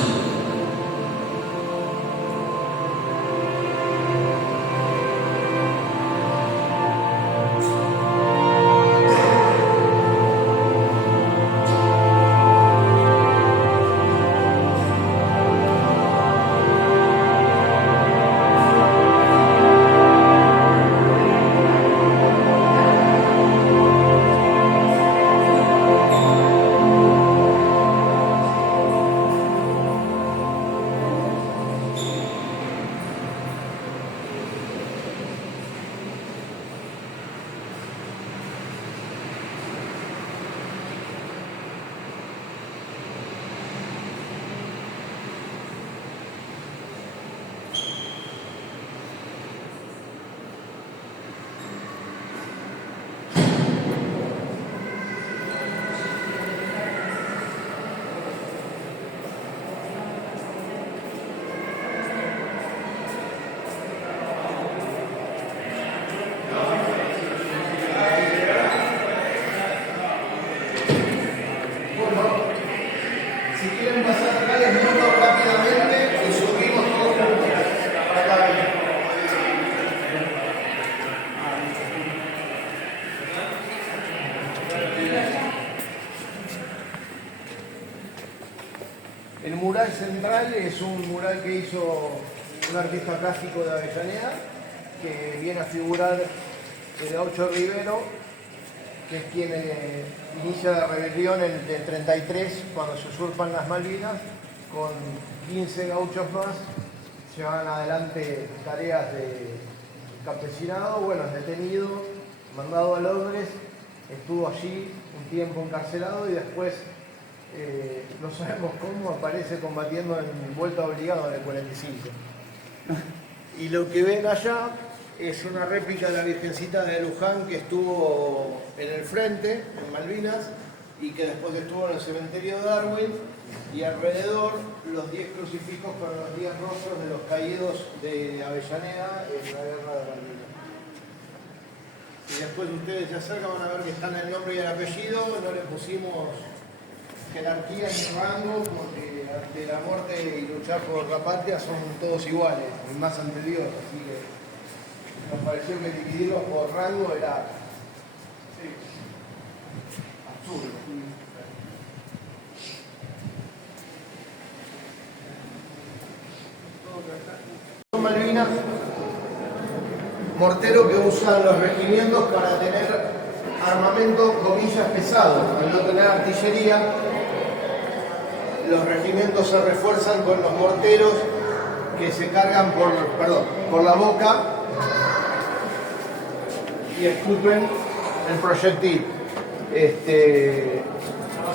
Si quieren pasar acá, les muestro rápidamente y subimos todos juntos. Para acá. El mural central es un mural que hizo un artista plástico de Avellaneda, que viene a figurar el Gaucho Rivero, que es quien inicia la rebelión en el 33, cuando se usurpan las Malvinas, con 15 gauchos más, llevan adelante tareas de campesinado. Bueno, es detenido, mandado a Londres, estuvo allí un tiempo encarcelado y después no sabemos cómo, aparece combatiendo en vuelta obligada en el 45. Y lo que ven allá es una réplica de la Virgencita de Luján que estuvo en el frente, en Malvinas, y que después estuvo en el cementerio de Darwin, y alrededor los 10 crucifijos con los 10 rostros de los caídos de Avellaneda en la guerra de Malvinas. Y después ustedes se acercan, van a ver que están el nombre y el apellido, no le pusimos jerarquía ni rango, porque ante la muerte y luchar por la patria son todos iguales, y más ante Dios, así que nos pareció que dividirlos por rango era absurdo. Son Malvinas, mortero que usan los regimientos para tener armamento, comillas, pesado. Al no tener artillería, los regimientos se refuerzan con los morteros que se cargan por la boca y escupen el proyectil.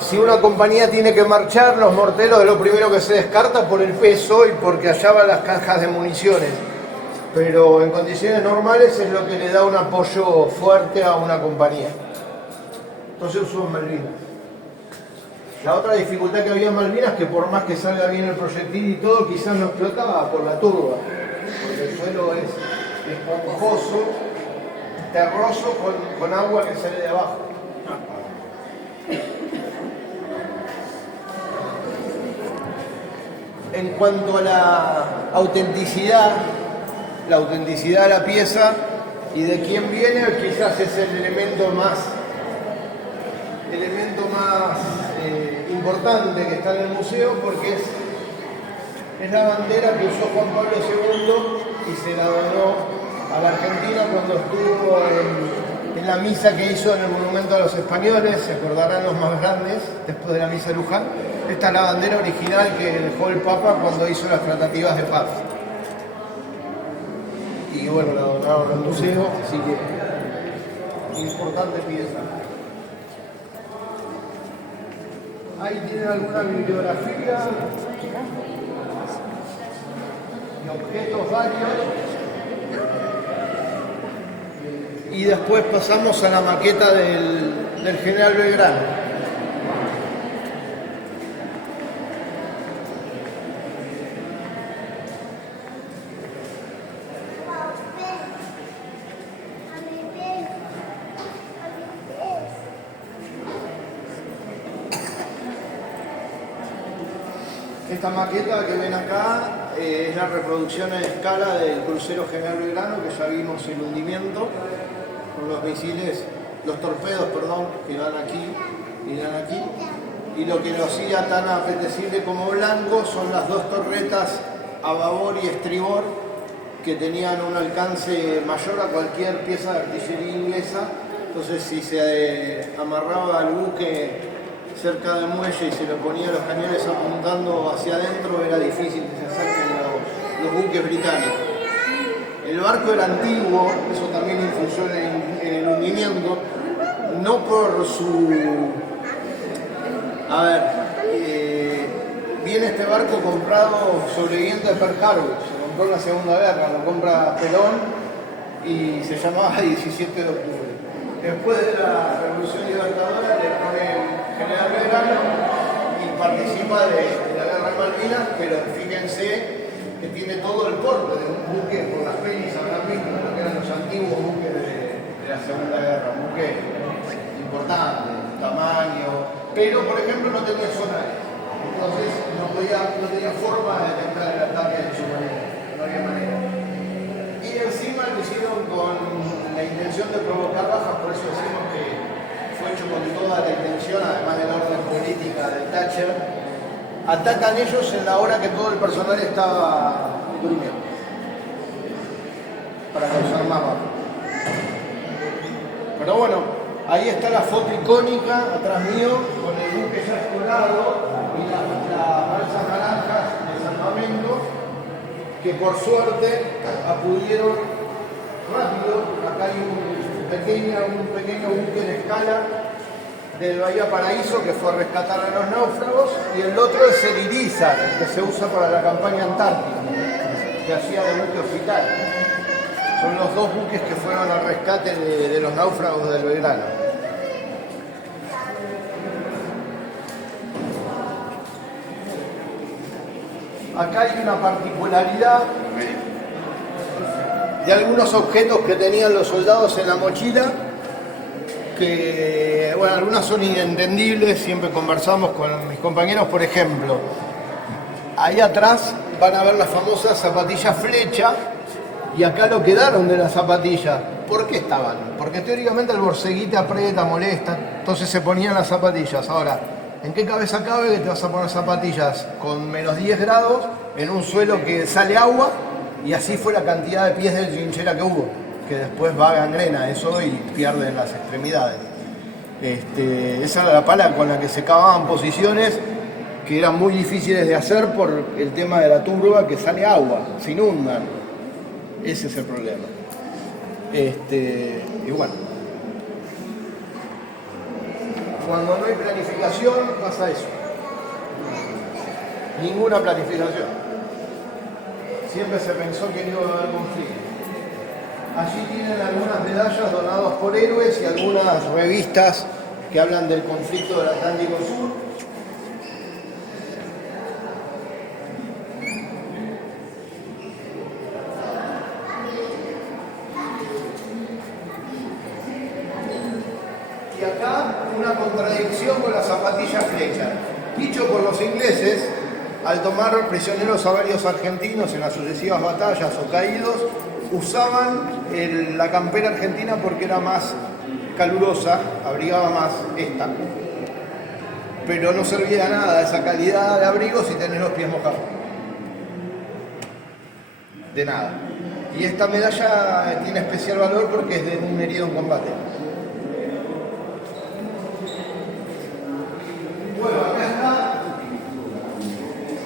Si una compañía tiene que marchar, los morteros es lo primero que se descarta por el peso y porque allá van las cajas de municiones. Pero en condiciones normales es lo que le da un apoyo fuerte a una compañía. Entonces usó Malvinas. La otra dificultad que había en Malvinas es que por más que salga bien el proyectil y todo, quizás no explotaba por la turba. Porque el suelo es esponjoso, terroso con agua que sale de abajo. En cuanto a la autenticidad de la pieza y de quién viene, quizás es el elemento más importante que está en el museo, porque es la bandera que usó Juan Pablo II y se la donó a la Argentina cuando estuvo en la misa que hizo en el Monumento a los Españoles. Se acordarán los más grandes después de la misa de Luján. Esta es la bandera original que dejó el Papa cuando hizo las tratativas de paz. Y bueno, la donaron al museo, así que importante pieza. Ahí tienen alguna bibliografía y objetos varios. Y después pasamos a la maqueta del general Belgrano. Esta maqueta que ven acá es la reproducción en escala del crucero General Belgrano, que ya vimos el hundimiento con los misiles, los torpedos, perdón, que van aquí y dan aquí. Y lo que lo hacía tan apetecible como blanco son las dos torretas a babor y estribor que tenían un alcance mayor a cualquier pieza de artillería inglesa. Entonces, si se amarraba al buque cerca del muelle y se le ponía los cañones apuntando hacia adentro, era difícil que se acerquen los buques británicos. El barco era antiguo, eso también influyó en el hundimiento, no por su... viene este barco comprado sobreviviente de Pearl Harbor, se compró en la Segunda Guerra, lo compra Perón y se llamaba 17 de octubre. Después de la Revolución Libertadora le pone el general Belgrano y participa de la guerra de Malvinas, pero fíjense que tiene todo el porte de un buque, por las pelis habrán visto lo que eran los antiguos buques de la Segunda Guerra, un buque importante, tamaño, pero por ejemplo no tenía sonares, entonces no tenía forma de detectar el ataque de su manera, no había manera. Y encima lo hicieron con la intención de provocar bajas, por eso decimos que fue hecho con toda la intención, además de la orden política de Thatcher. Atacan ellos en la hora que todo el personal estaba durmiendo, para causar más bajas. Pero bueno, ahí está la foto icónica, atrás mío, con el buque ya escolado y las balsas naranjas de salvamento, que por suerte acudieron rápido. Acá hay un pequeño buque de escala del Bahía Paraíso, que fue a rescatar a los náufragos, y el otro es el Irizar, que se usa para la campaña antártica, que hacía de buque hospital. Son los dos buques que fueron al rescate de los náufragos del Belgrano. Acá hay una particularidad de algunos objetos que tenían los soldados en la mochila, que, bueno, algunas son inentendibles, siempre conversamos con mis compañeros. Por ejemplo, ahí atrás van a ver las famosas zapatillas flecha, y acá lo quedaron de las zapatillas. ¿Por qué estaban? Porque teóricamente el borceguite aprieta, molesta, entonces se ponían las zapatillas. Ahora, ¿en qué cabeza cabe que te vas a poner zapatillas con menos 10 grados en un suelo que sale agua? Y así fue la cantidad de pies de trinchera que hubo, que después va a gangrena eso y pierden las extremidades. Esa era la pala con la que se cavaban posiciones que eran muy difíciles de hacer por el tema de la turba, que sale agua, se inundan. Ese es el problema. Y bueno, cuando no hay planificación pasa eso. Ninguna planificación. Siempre se pensó que no iba a haber conflicto. Allí tienen algunas medallas donadas por héroes y algunas revistas que hablan del conflicto del Atlántico Sur. Y acá una contradicción con las zapatillas flecha. Dicho por los ingleses, al tomar prisioneros a varios argentinos en las sucesivas batallas o caídos, usaban la campera argentina porque era más calurosa, abrigaba más esta. Pero no servía de nada esa calidad de abrigo si tenés los pies mojados. De nada. Y esta medalla tiene especial valor porque es de un herido en combate. Bueno, acá está.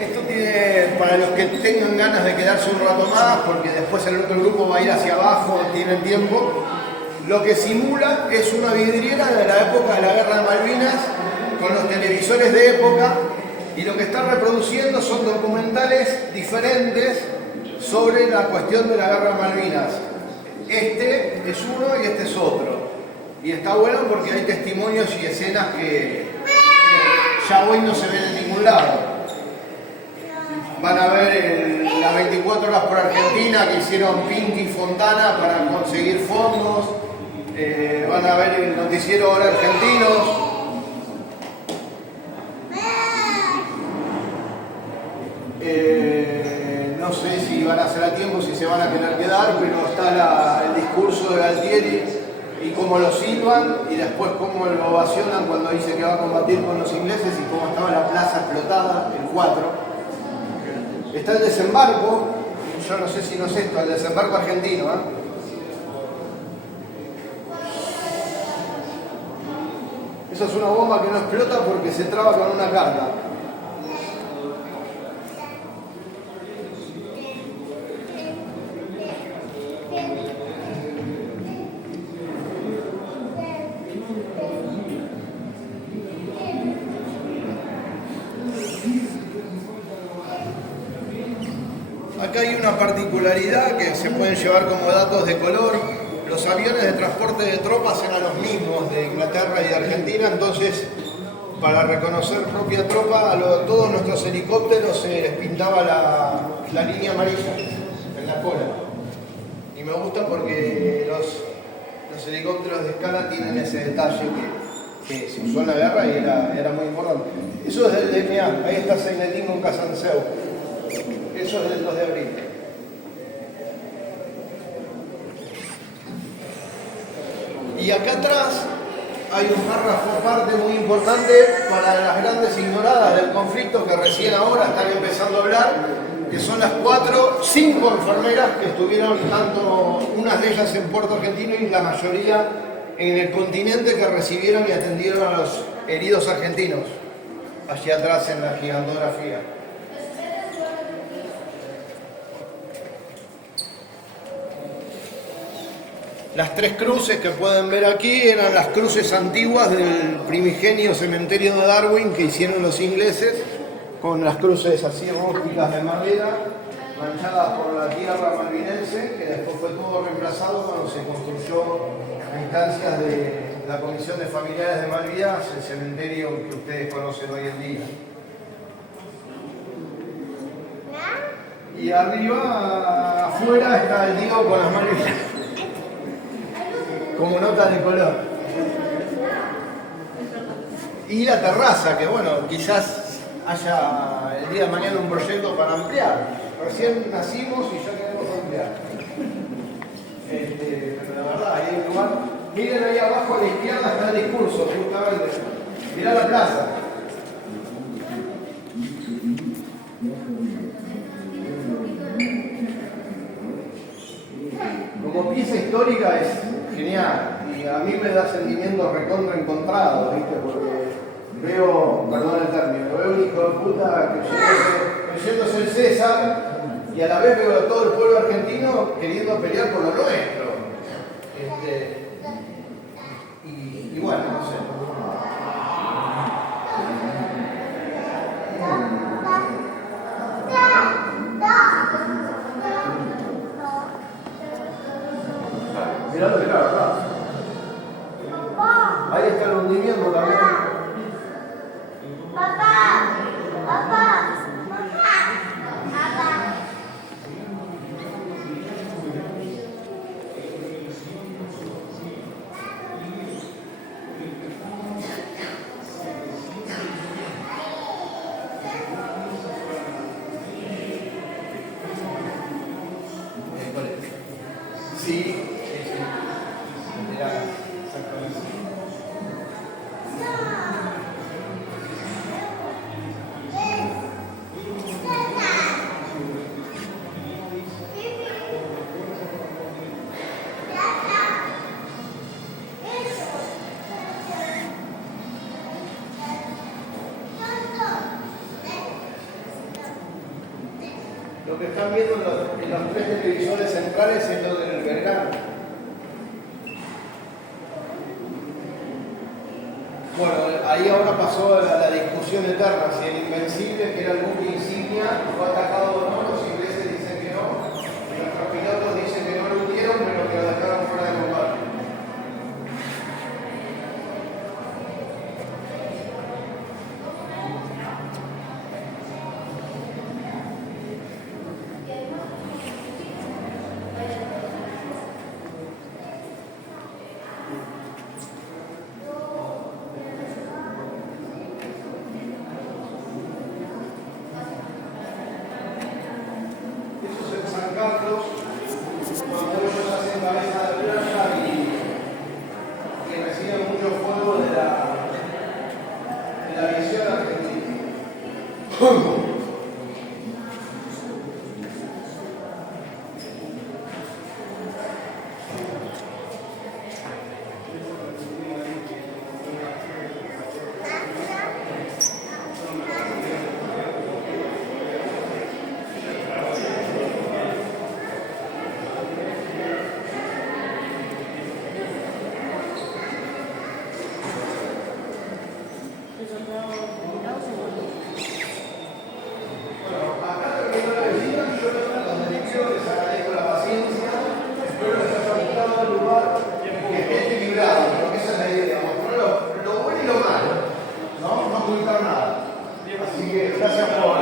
Esto tiene, para los que tengan ganas de quedarse un rato más, porque después el otro grupo va a ir hacia abajo, tienen tiempo, lo que simula es una vidriera de la época de la Guerra de Malvinas, con los televisores de época, y lo que está reproduciendo son documentales diferentes sobre la cuestión de la Guerra de Malvinas. Este es uno y este es otro. Y está bueno porque hay testimonios y escenas que ya hoy no se ven en ningún lado. Van a ver las 24 horas por Argentina que hicieron Pinky y Fontana para conseguir fondos. Van a ver el noticiero Ahora Argentinos. No sé si van a hacer a tiempo, si se van a tener que dar, pero está el discurso de Galtieri y cómo lo silban y después cómo lo ovacionan cuando dice que va a combatir con los ingleses y cómo estaba la plaza explotada, el 4. Está el desembarco, yo no sé si no es esto, el desembarco argentino. Eso es una bomba que no explota porque se traba con una carga. Acá hay una particularidad que se pueden llevar como datos de color. Los aviones de transporte de tropas eran los mismos de Inglaterra y de Argentina, entonces para reconocer propia tropa a todos nuestros helicópteros se les pintaba la línea amarilla en la cola. Y me gusta porque los helicópteros de escala tienen ese detalle que se usó en la guerra y era muy importante. Eso es del DNA, ahí está Seinetín con Casanseu. Eso es del 2 de abril. Y acá atrás hay un párrafo aparte muy importante para las grandes ignoradas del conflicto que recién ahora están empezando a hablar, que son las 5 enfermeras que estuvieron, tanto unas de ellas en Puerto Argentino y la mayoría en el continente, que recibieron y atendieron a los heridos argentinos, allí atrás en la gigantografía. Las tres cruces que pueden ver aquí eran las cruces antiguas del primigenio cementerio de Darwin que hicieron los ingleses, con las cruces así rústicas de madera, manchadas por la tierra malvinense, que después fue todo reemplazado cuando se construyó a instancias de la Comisión de Familiares de Malvinas, el cementerio que ustedes conocen hoy en día. Y arriba, afuera, está el Diego con las Malvinas, como notas de color. Y la terraza, que bueno, quizás haya el día de mañana un proyecto para ampliar. Recién nacimos y ya queremos ampliar. Pero la verdad, ahí hay un lugar. Miren ahí abajo a la izquierda está el discurso, justamente. Mirá la plaza. Como pieza histórica es genial. Y a mí me da sentimientos recontra encontrados, ¿viste? Porque veo, perdón el término, veo un hijo de puta creyéndose el César y a la vez veo a todo el pueblo argentino queriendo pelear por lo nuestro. Y bueno, no sé. Mirá lo que está acá. Ahí está el hundimiento también. Sí. Mirá, exactamente. Lo que están viendo en los tres televisores centrales es lo del Belgrano. Bueno, ahí ahora pasó la discusión eterna si el Invencible, que era el buque insignia, fue atacado o no. Los ingleses dicen que no, y nuestros pilotos dicen que no lo hundieron, pero que lo dejaron fuera de combate. Carlos, cuando ellos hacen cabeza de playa y reciben mucho fuego de la aviación argentina. Así que gracias por